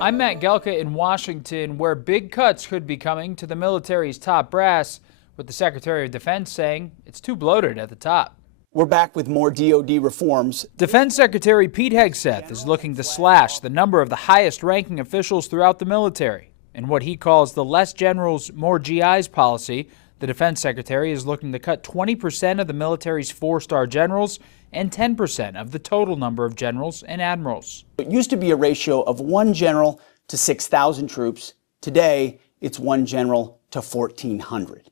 I'm Matt Gelka in Washington, where big cuts could be coming to the military's top brass, with the Secretary of Defense saying it's too bloated at the top. We're back with more DoD reforms. Defense Secretary Pete Hegseth is looking to slash the number of the highest-ranking officials throughout the military. In what he calls the less generals, more GIs policy, the Defense Secretary is looking to cut 20% of the military's 4-star generals and 10% of the total number of generals and admirals. It used to be a ratio of 1 general to 6,000 troops. Today, it's 1 general to 1,400.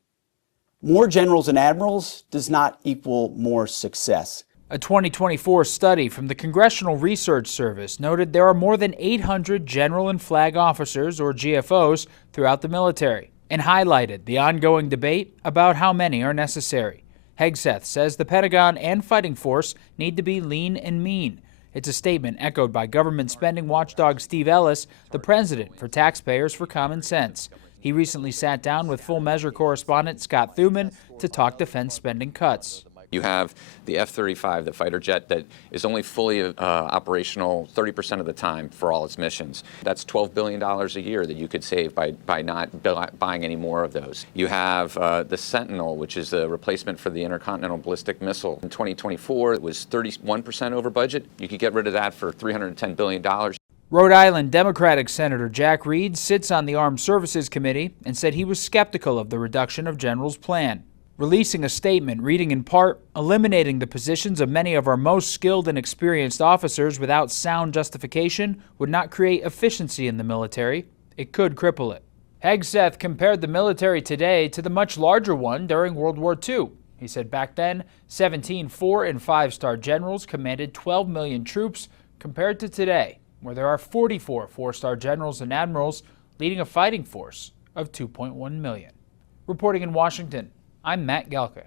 More generals and admirals does not equal more success. A 2024 study from the Congressional Research Service noted there are more than 800 general and flag officers, or GFOs, throughout the military, and highlighted the ongoing debate about how many are necessary. Hegseth says the Pentagon and fighting force need to be lean and mean. It's a statement echoed by government spending watchdog Steve Ellis, the president for Taxpayers for Common Sense. He recently sat down with Full Measure correspondent Scott Thuman to talk defense spending cuts. You have the F-35, the fighter jet that is only fully operational 30% of the time for all its missions. That's $12 billion a year that you could save by not buying any more of those. You have the Sentinel, which is the replacement for the intercontinental ballistic missile. In 2024, it was 31% over budget. You could get rid of that for $310 billion. Rhode Island Democratic Senator Jack Reed sits on the Armed Services Committee and said he was skeptical of the reduction of generals' plan, releasing a statement reading in part, eliminating the positions of many of our most skilled and experienced officers without sound justification would not create efficiency in the military. It could cripple it. Hegseth compared the military today to the much larger one during World War II. He said back then, 17 4- and 5-star generals commanded 12 million troops compared to today, where there are 44 4-star generals and admirals leading a fighting force of 2.1 million. Reporting in Washington, I'm Matt Gelka.